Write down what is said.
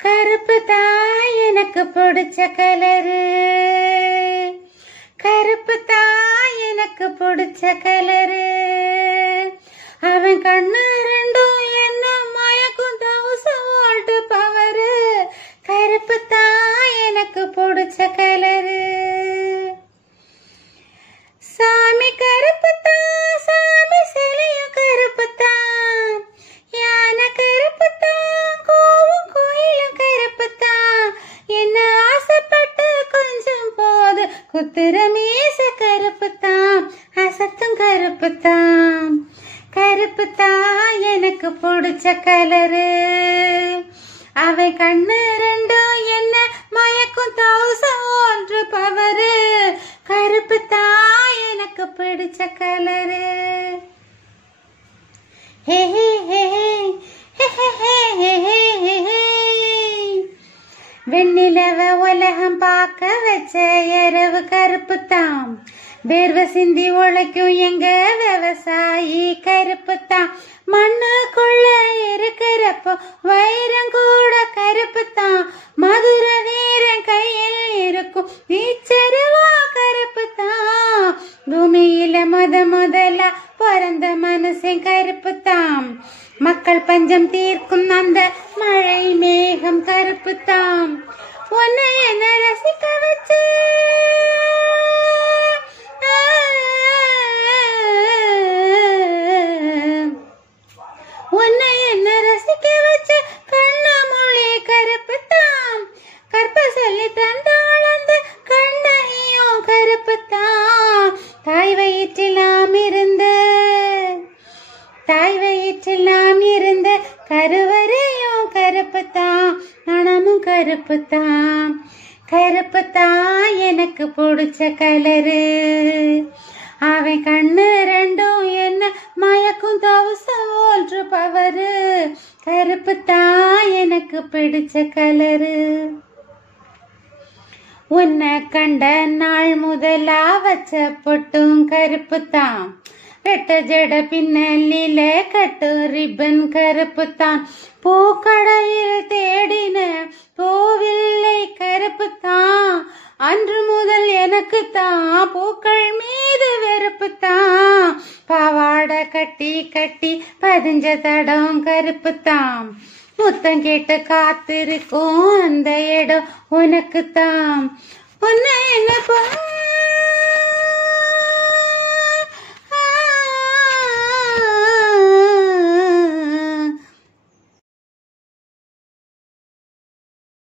கருப்பு தான் எனக்கு பிடிச்ச கலரு, கருப்பு தான் எனக்கு பிடிச்ச கலரு. அவன் கண்ணு ரெண்டும் என்ன மயக்கும் 1000 வோல்ட் பவரு. கருப்பு தான் எனக்கு பிடிச்ச கலரு. சாமி கருப்பு தான், சாமி சிலையும் கருப்பு தான், யானை கருப்பு தான், கோவும் கோயிலும் கருப்பு தான். என்ன ஆசைப்பட்டு கொஞ்சம் போது குத்துற மீச கருப்பு தான், அசத்தும் கருப்பு தான். கருப்பு தான் எனக்கு பிடிச்ச கலரு. அவன் கண்ணு ரெண்டும் என்ன மயக்கும் 1000 வோல்ட் பவரு. கருப்பு தான் எனக்கு பிடிச்ச கலரு. ஹே ஹே ஹே ஹே ஹே ஹே ஹே ஹே. வெண்ணிலவ உலகம் பார்க்க வச்ச இரவு கருப்பு தான், வேர்வை சிந்தி உழைக்கும் எங்க விவசாயி கருப்பு தான். மண்ணுக்குள்ள இருக்கிறப்போ வைரம் கூட கருப்பு தான், மதுர வீரன் கையில் இருக்கும் வீச்சருவா கருப்பு தான். பூமியில முதலா பிறந்த மனுஷன் கருப்பு தான், மக்கள் பஞ்சம் தீர்க்கும் அந்த மழை மேகம் கருப்பு தான். உன்னை என்ன ரசிக்க வச்சு உன்னை என்ன ரசிக்க வச்ச கண்ணமொழி கருப்பு தான், கற்ப சொல்லி தந்தாள் அந்த கண்ணையும் கருப்பு தான். தாய் வயிற்றில் நாம் இருந்த கருவறையும் கருப்பு தான், மனமும் கருப்பு தான். கருப்பு தான் எனக்கு பிடிச்ச கலரு. அவன் கண்ணு ரெண்டும் என்ன மயக்கும் 1000 வோல்ட் பவரு. கருப்பு தான் எனக்கு பிடிச்ச கலரு. உன்னை கண்ட நாள் முதலா வச்ச பொட்டும் கருப்பு தான், ரெட்ட ஜட பின்னலில கட்டு ரிப்பன் கருப்பு தான். பூக்கடையில் தேடின பூவில்லை கருப்பு தான், அன்று முதல் எனக்கு தான் பூக்கள் மீது வெறுப்பு தான். பாவாடை கட்டி கட்டி பதிஞ்ச தடம் கருப்பு தான், முத்தம் கேட்டு காத்திருக்கும் அந்த இடம் உனக்கு தான். உன்னை என்ன